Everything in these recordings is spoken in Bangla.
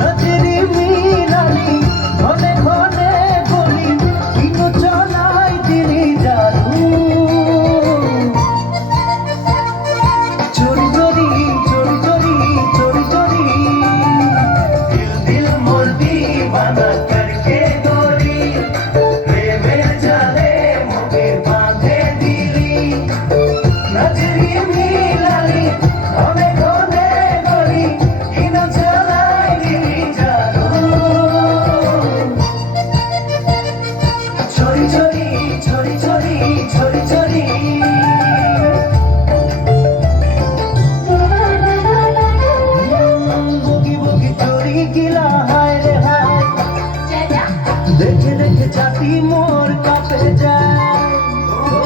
নজরি মিলালি ঘনে ঘনে গলি কিনো চলাই তিনি জাদু চোরি চোরি চোরি চোরি চোরি চোরি দিল দিল মোর दीवाना करके गोरी प्रेमे जाले मोगे बांधे दिली नजरी मिलाली घने घने गली किनो चलाई दिली जादू चोरी चोरी चोरी चोरी चोरी चोरी बोगी बोगी चोरी गिला हाय रे हाय देखे देखे छाती मोर कांपे जाए ओ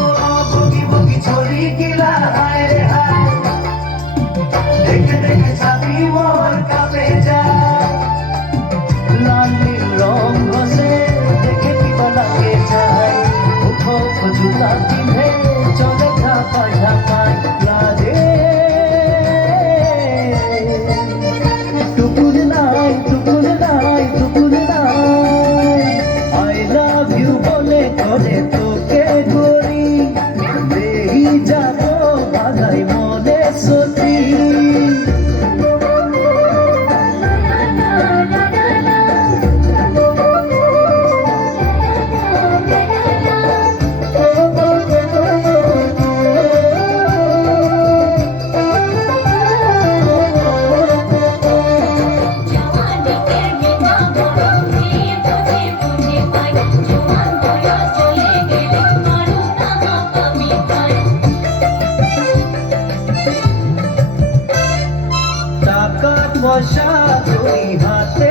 बोगी बोगी चोरी गिला हाय रे हाय देखे देखे छाती मोर कांपे जाए लाल नील रंग घसे देखे पिबा লাগে যায় উঠো জুতা পিন্ধে চলে ঝাপায় ঝাপায় লাজে টুকুর নাই টুকুর নাই টুকুর নাই আই লাভ ইউ বলে করে তোকে গরি দেই যাব বাধাই মনে সতি টাকা পয়সা দুই হাতে